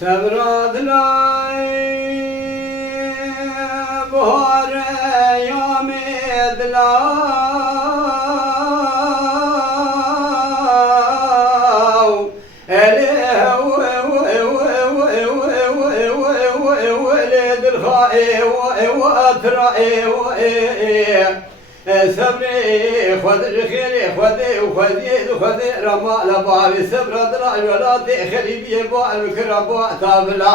سبراد لاي بهار يوم دلاو عليه ولد الخائي وأترائي سبري خذ خيري خذي رمى لبابي سبر دراج ولا تخلي بيه بال كربا تابلا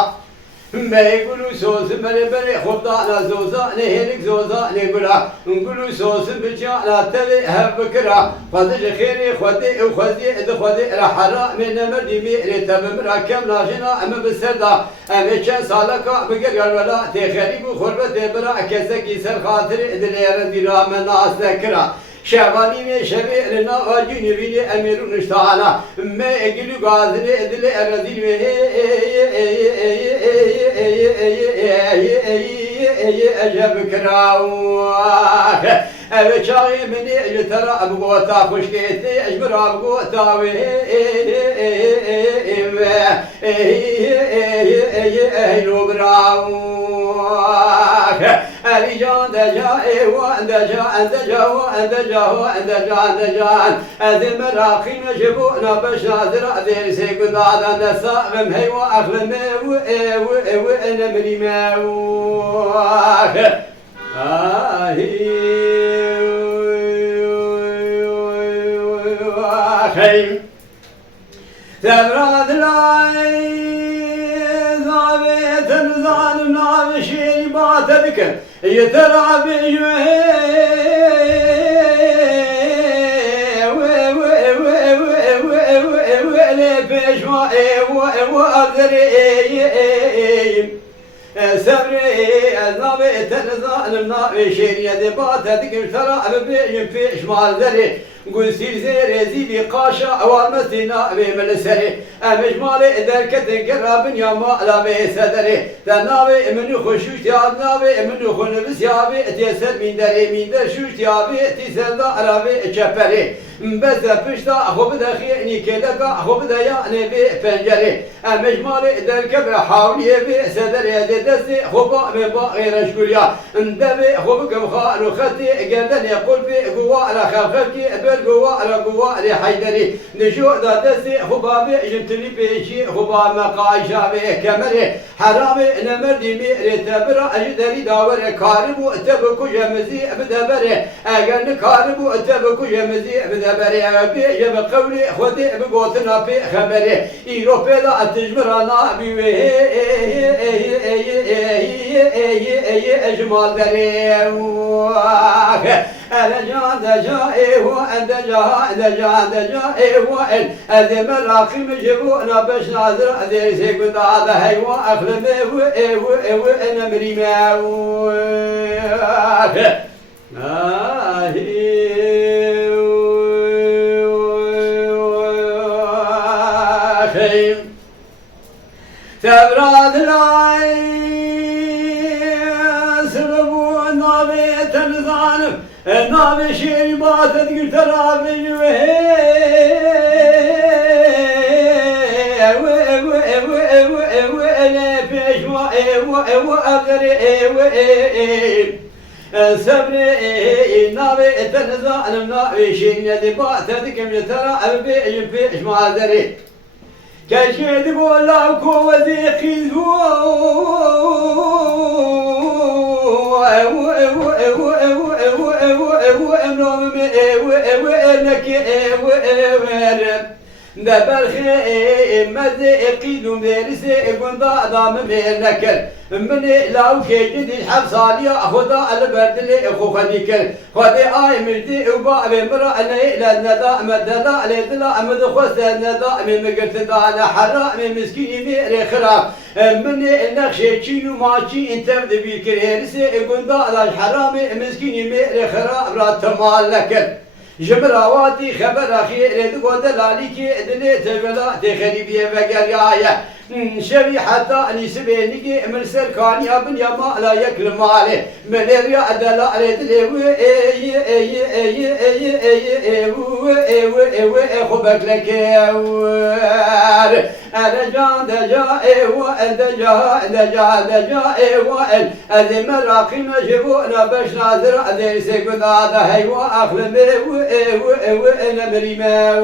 ما يقولوا سوس مربري خبطانا زوزا نهلك زوزا نقولا نقولوا سوس بجانا تبي هبكرا خذ خيري خذي رحرا من مردي ميري تبمرا كم لاجنا أم بسردا أم كان سالكا بقر ولا تخلي بخربة برا كسكي سر خاطر دلير ديرا من ناس ذكرا شغالي من شبه لنا واجين بيني أمير نشتانا ما أجلو غازني أدل أرزيل أجاب كراوه أبي شاي مني ترى أبغوتا خشكتي أجبر أبغوتا لو براوه أبي جان دجا وأندجا أذم راقي مجبونا بشادر أذير سيقود هذا نساء ممهي وأخلم وأنمري ماوه تبرد لاي ضابط ظالمنا بشير باتبك يترى بجوه سبري الضابط الظالمنا بشير يدباتك ترى بجوه في شمال ذري قل سير زير زيبي قاشا أوار مسينا بمل سري أمجمالي دركت قرب يا ما لا بسدري تناوي منو خشوش تناوي منو خنبس يابي تيسر من در شوش يابي تيسر دا رابي چپري بس پشتا خوب دخيني كدكا خوب دياني بفنجري أمجمالي دركب حاولي بسدري دستي خوبا من باقي رشكوليا اندبي خوبكم خالو خطي قردن يقول بي قوة على خلقكي بالقوة على قوة لحيدري نشوء دا دستي خبابي جمتني بيشي خبا مقايشا بكمري حرامي نمردي ميري تبرا أجدري داور كاربو تبكو جمزي بدبري أغن كاربو تبكو جمزي بدبري بيجي بقولي خودي بقوتنا في خبري إيرو بيدا تجمرانا بيوي أجمال دري دجا أذي مراقي مجبونا باش ناظر أذي سيقود هذا هيوا أخلمه أنا مريمه تبرد لاي سببو نابي تنظانم نابي شيري باتت قلترا بجوه سبري نابي تنظانم نابي شيري باتت قلترا بجوه معذري كشيد بولاك وذيقي دبرخي مذيقي دم درسي قندا دام مهنكر من لاو كيجدي حبصاليا خدا البردلي اخو خديكر خدي اي مجدي وبا بمرا لا نداء مدلا لدلا مد خس نداء من مقرت على حرام مسكين ميري خراب من النخشي تشينو ماشي انت بذكر هرسي قندا على حرام مسكين ميري خراب رات مالكر جبراواتي خبر أخير دقو دلالي كي دلي تبلا تخريبية وقريايا شوي حتى نسبيني من سركان يا بن يا ما لا يكل مالي من الريا دلا على دلي خبك لك أنا جان دجا دجا دجا دجا هذه مراقي مجبونا باش ناظر هذه سيقود هذا هيوا أخلم نمري ما